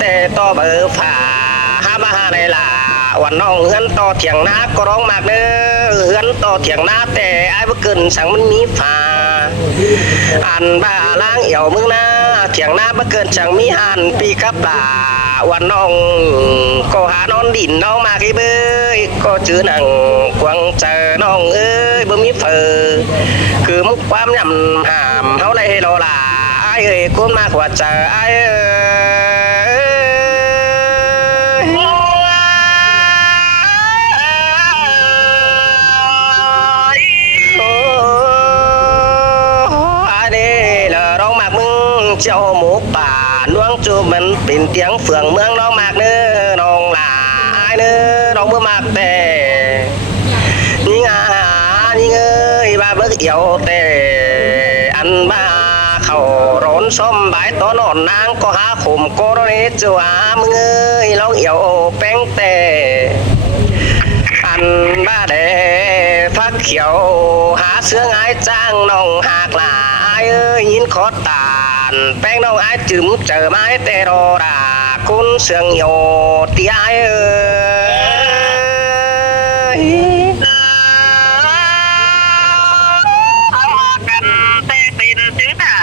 แต่ต่อเบอร์ฝาหามาหาในล่ะวันน้องเฮือนต่อเถียงนาก็ร้องมากเด้อเฮือนต่อเถียงนาแต่ไอ้บ่เกินสั่งมันมีฝาอันบ้าล้างเอี่ยวมึงนะเถียงนาบ่เกินสั่งมีหันปีกับลาวันน้องก็หานอนดินน้องมากี่เบ้ยก็จื้อหนังกวางเจอน้องเอ้ยบ่มีเฟอคือมุกความยำหามเฮาได้รอล่ะไอ้เอ้ยคนมากกว่าเจอไอ้เอ้ยเจ้าหมูป่าน้วงจูมันเป็นเตียงเฟืองเมืองน้องมากเนื้อน้องหลาเนื้อน้องเมื่อมากแต่นี่งานี่เงยบ้าเบิกเอี่ยวแต่อันบ้าเขาร้อนส้มใบต้นนนางก็หาข่มก็ร้อนจัวมึงเอ้ยลองเอี่ยวแป้งแต่อันบ้าเดฟักเขียวหาเสื้อไงจ้างน้องหากหลาเอ้ยยินขอตาแป้งน้องไอ้จืมเจอไม้แต่รอราคุณเสียงโยตีไอ้เอ้ยเอากันแต่เป็นจืดา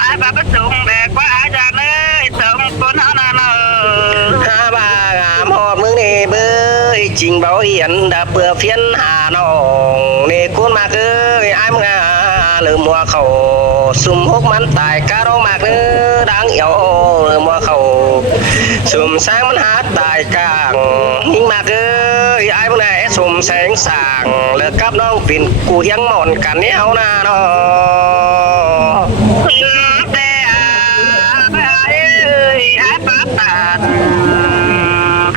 ไอ้บ้าประจุงแบกว่าไอ้จานเลยสมคนเอาหน้าเนอหาบ้างามหอดมึงนี่เบ้ยจริงเบาเหียนดาเปื่อเพี้ยนหาน้องนี่คุณมาเอ้ยไอ้มึงลืมมัวเขาซุ่มฮกมันตายกะร้องมากเนื้อดังเอี่ยวลืมมัวเขาซุ่มแสงมันหาตายกลางยิ่งมากเอ้ยไอ้พวกไหนซุ่มแสงสางเลิกกับน้องปิ่นกูยังหมอนกันนี่เอาหน้าเนาะแต่ไอ้เอ้ยไอ้ป้าตา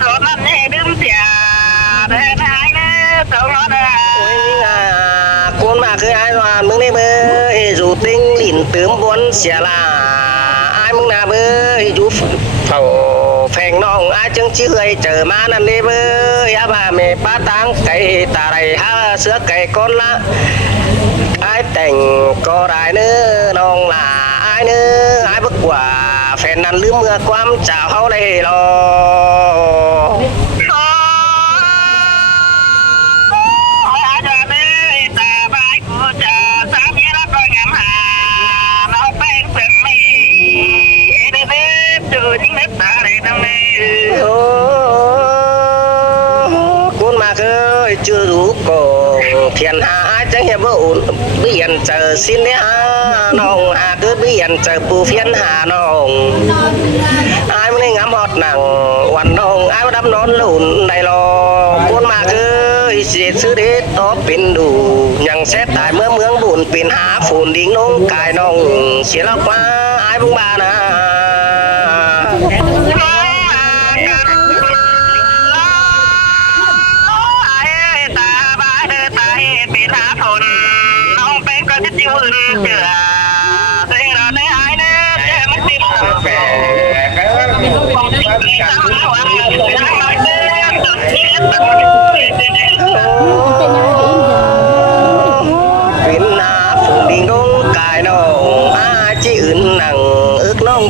คนนั้นให้ดื่มเสียเดินทางเนื้อสองร้อยคนมาคือไอ้ว่ามึงได้เบยอยู่ติ้งลิ้นเติมบนเสียลาไอ้มึงน่ะเบยอยู่เฝ้าแฝงน้องไอ้จึงชื่อให้เจอมานั่นเลยเบยอาบ้าแม่ป้าตังไก่ตาไรหาเสือไก่คนละไอ้แต่งก็ได้เนื้อน้องล่ะไอ้เนื้อไอ้บึกกว่าแฟนนั้นลืมเมื่อความเจ้าเขาเลยรอchưa đủ cổ thiền hạ chẳng hiệp ổn biển chờ xin đấy nong hà cứ biển chờ bù phiên hà nong ai mới ngắm hot nặng hoàn nong ai mới đâm nón lùn này lo cuốn mà cứ dệt sư đế tó pin đủ nhằng xét tại mưa mướng buồn pin hạ phồn đính nong cài nong xía lóc quá ai bung bà nè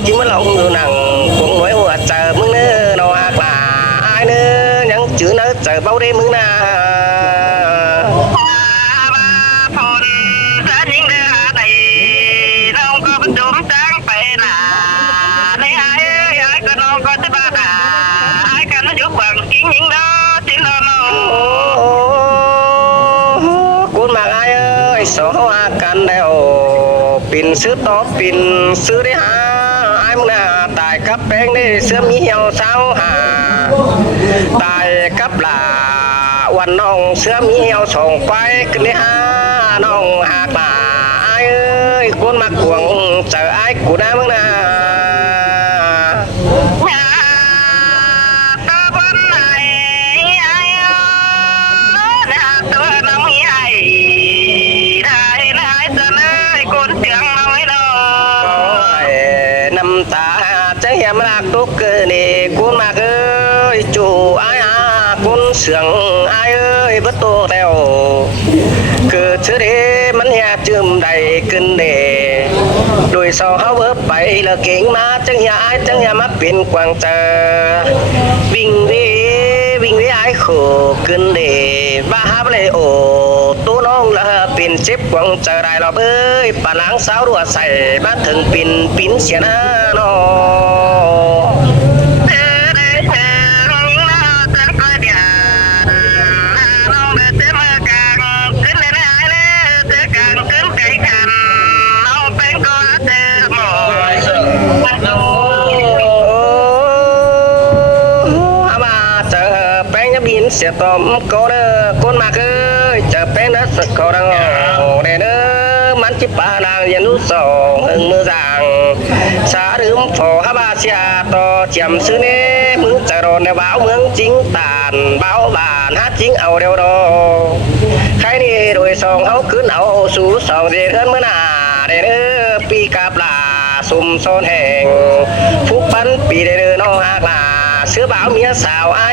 chỉ mới lòng người nằng cũng nói hòa chờ mừng nè nó hạt là ai nè những chữ nó chờ bao đêm mừng nè số hoa can đeo pin sứ to pin sứ đấy ha ai muốn là tài cấp bén đi sớm nhí nhau sao hà tài cấp làวันน้องเสื้อมีเหี่ยวส่งไปกันเลยฮะน้องหากป่าไอ้เอ้ยคนมากวงเจอไอ้กูนะมึงนะตาจะเหี่ยมรักทุกเกินนี่คุณมากเอ้ยจู่ไอ้คุณเสียงไอ้เอ้ยประตูแถวเกิดเชื่อเดมันเหี่ยจืมใดขึ้นเด โดยสอเฮาเวิร์ไปละเก่งมาจังอย่าอายจังอย่ามาเป็นกวางเจอวิ่งเวไอ้โขขึ้นเดบ้าฮับเลยโอตู้น้องละเป็นเจ็บกวางเจอได้เราเอ้ยปานังสาวรัวใส่บ้านถึงปินเสียนะน้องเสียตอมก็เด้อคนมากเอ้ยจะเป็นนักสกอดังเด้อเด้อมันจิปาดางยันรู้สองหึงมือสั่งสาลืมฝอฮาบาเสียต่อเจียมซื้อเน่มึงจะรอนในบ้าวเมืองจริงตานบ้าวบานฮัดจริงเอาเดียวดอใครนี่โดยสองเขาขึ้นเอาสู่สองเดือนเมื่อหน้าเด้อปีกาปลาสุ่มโซนแห่งฟุกปันปีเด้อน้องหากลาเสื้อบ่าวเมียสาวไอ้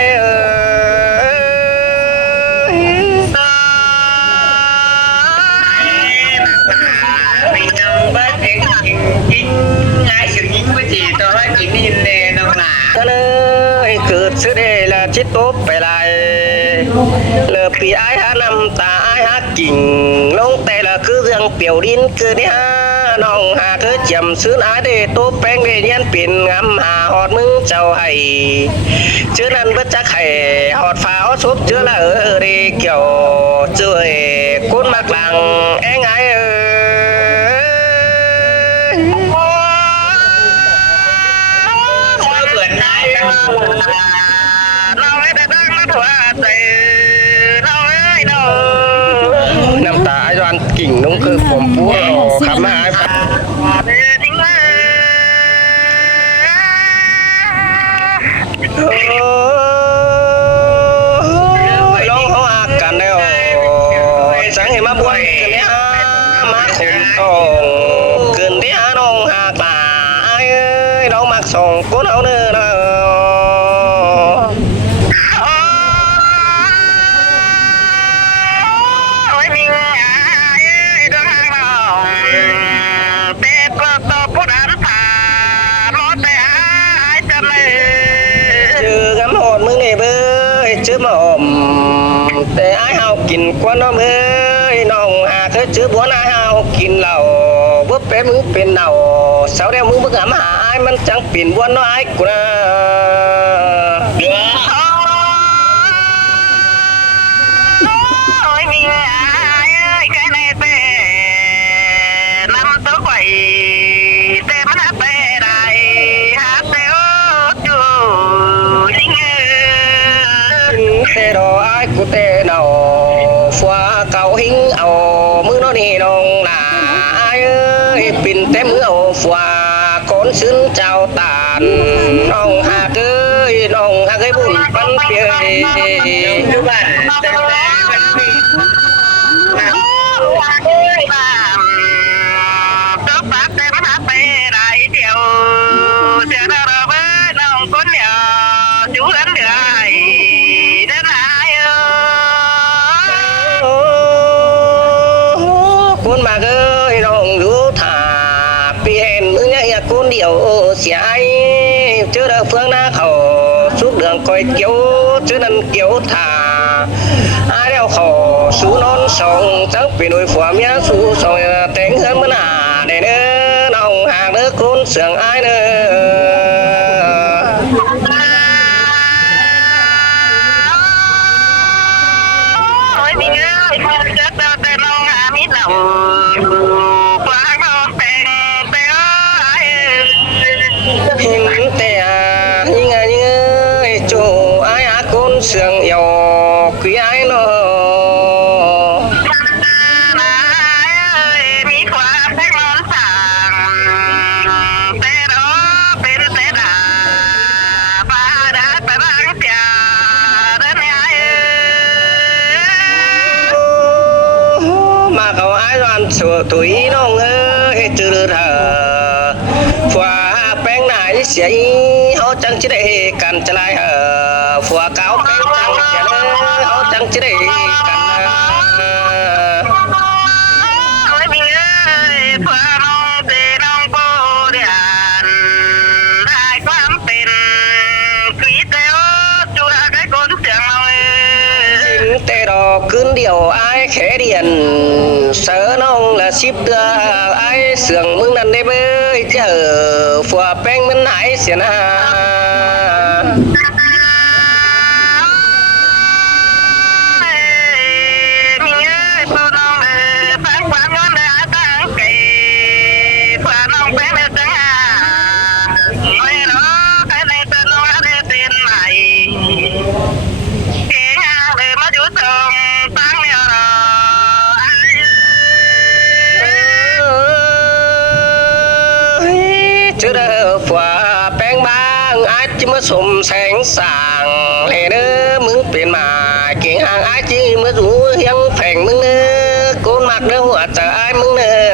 ก็เลยเกิดซื้อได้ละชิดโต๊ะไปไรเลือปีไอ้หาน้ำตาไอ้หากิ่งลงแต่ละคือเรื่องเปี่ยวดินคือเนี่ยน้องหาเธอจำซื้อไอ้เดโต๊ะแป้งเดียนปิ่นงำหาหอดมึงเจ้าให้เชื่อนั้นเพื่อจะไข่หอดฟ้าซุบเชื่อละเรีเกี่ยวเจ้ยคุณมากหลังแองไงเราไม่ได้ตั้งมาถั่วใส่เราเอ้ยเราน้ำตาไอ้ดวนกิ่งนุ่งคือผมปูคำหายไปลองเขาหักกันเดียวสังเห็นมาบวนกันเนี่ยมาขมตองเกินที่น้องหักตาไอ้น้องมักส่งก้นเอาเนื้อชื่อมาอมแต่ไอ้เฮากินกวนน้องเอ้ยน้องหาเคยชื่อบัวไอ้เฮากินเหล้าบ่เป็นมึงเป็นเหล้าเสาเดียวมึงบ่หาไอ้มันจังปิ่นบัวน้อยกูนะโอ้ยมีไอ้เอ้ยแค่ในเต้นำตัวไว้เต้มันเต้ได้หาเต้โอ้จูยิงเตโดไอ้กูเตเนาฟัวเก่าหิงเอามือน้อนี่น้องหนาไอ้เอ้ยปิ่นเต็มมือเอาฟัวคนซึ้งเจ้าตานน้องหากเอ้ยน้องหากเอ้ยบุญปันเปียดูบ้านแต่มันมีตัวปากแต่มันหาไปได้เดียวเสียดายเราบ้านน้องคนเดียวจูรันเดียวคุณมาเอ้ยน้องรู้ถ่าเปลี่ยนมือเนี่ยคุณเดียวเสียไอ้เจอเด้อเฟืองหน้าเขาสุกเดืองก้อยเกี่ยวเจอนั่นเกี่ยวถ่าไอ้เดียวเขาสู้นอนสองจังเป็นหน่วยฝัวเมียสู้สองแต่งเงินมันหาได้เด้อน้องหากเด้อคุณเสียงไอ้เด้อเห็นแต่ยังไงจูไอ้อาคนเสียงยอคุยไอ้เนาะมีความแข็งร้อนสั่งแต่เราเป็นแต่ดาบาดาแต่บางเสียเดินไอ้มาเขาไอ้วันสวยถุยน้องเอ้ยจืดเถอะฝัวแป้งไหนเสียเขาจังจะได้กันจะไล่ฝัวเก่าแป้งจังเสียเขาจังจะได้กันโอ้ยมีเอ้ยฝัวน้องเตน้อง điều ai khẽ điện sớ nông là ship đưa ai sưởng mừng năn đê bơi chờ phùa beng mến hãi xiên ha chứ đỡ phùa beng bang ai chứ mới sum sáng sàng lệ đỡ mừng tiền mà kiện hàng ai chứ mới rủ hiang phèn mừng nơ côn mặc đỡ hùa chờ ai mừng nơ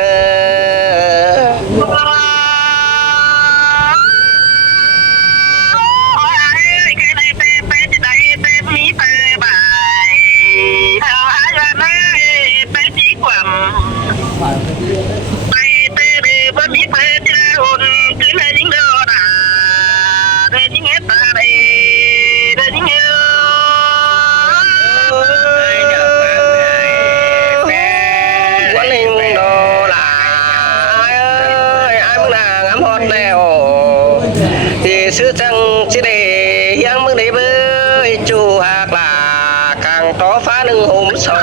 sư chăng chỉ để hiang mừng để bơi chu hạc là càng tó phá nâng hôm sầu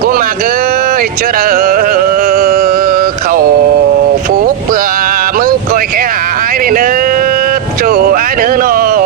con mà ơi chưa đỡ khẩu phúc bữa mừng coi khẽ ai đi nữa chủ ai nữa nó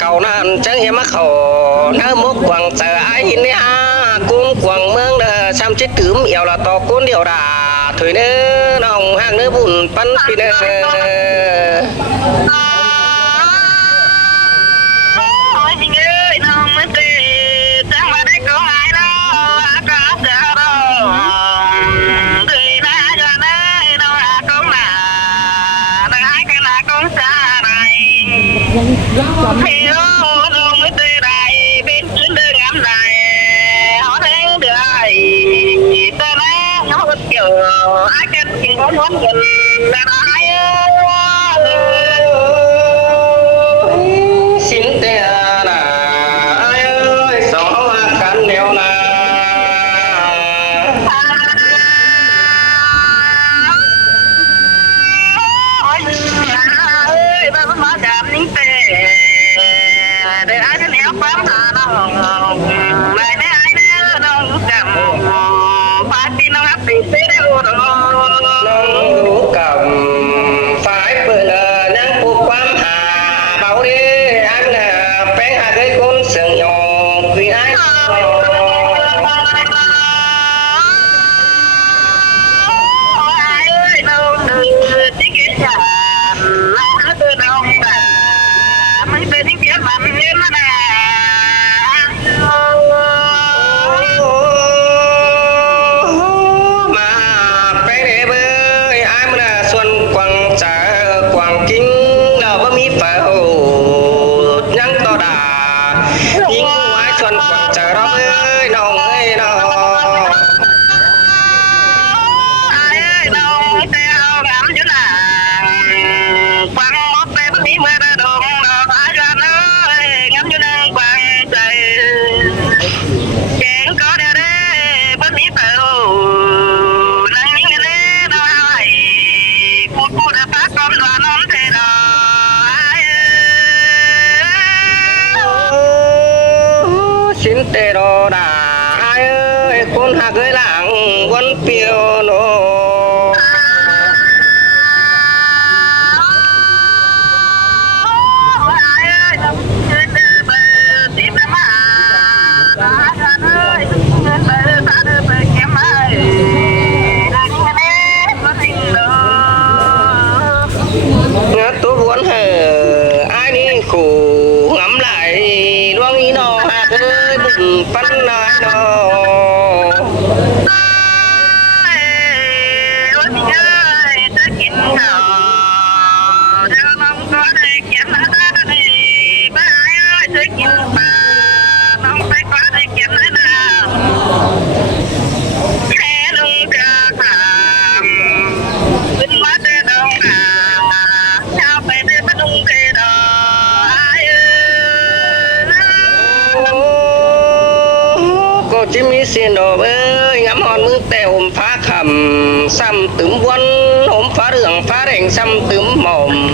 cầu nan chẳng hiếm mắc khổ nỡ mốc quăng chờ ai nè cuốn quăng mương đờ xăm chết tướm eo là to cuốn điều đà thổi nơ nòng hàng nơ bùn bắn phi nơ hiểu luôn mới tê đầy bên chuyến đưa ngắm đầy họ thấy được ta nói nó có kiểu ai cần chỉ có muốn gần là ai xin tê là ai ơi gió cắn đeo là ơi ba má đàm nín tê để ai đến éo bám hà nó này này ai nữa nó cầm phải tin nó hấp tiền thế đấy luôn nó cầm phải bữa là nhang cuộc quán hà bảo đi anh là bén hà cái con sừng nhỏ vì ai ơi đâu từ chỉ cái nhà lá từ đâu mấy tên những cái mặt như thế này mà bé để bơi คนหักเอ้ยหลังวันเปียวโนตัวบวนai đi khổ ngắm lại loang ý nó hạt ơi bụng phân nói nó cô chim mi xin đồ ơi ngắm hòn mương tè ôm phá khẩm xăm tửm quân ôm phá đường phá đèn xăm tửm mồm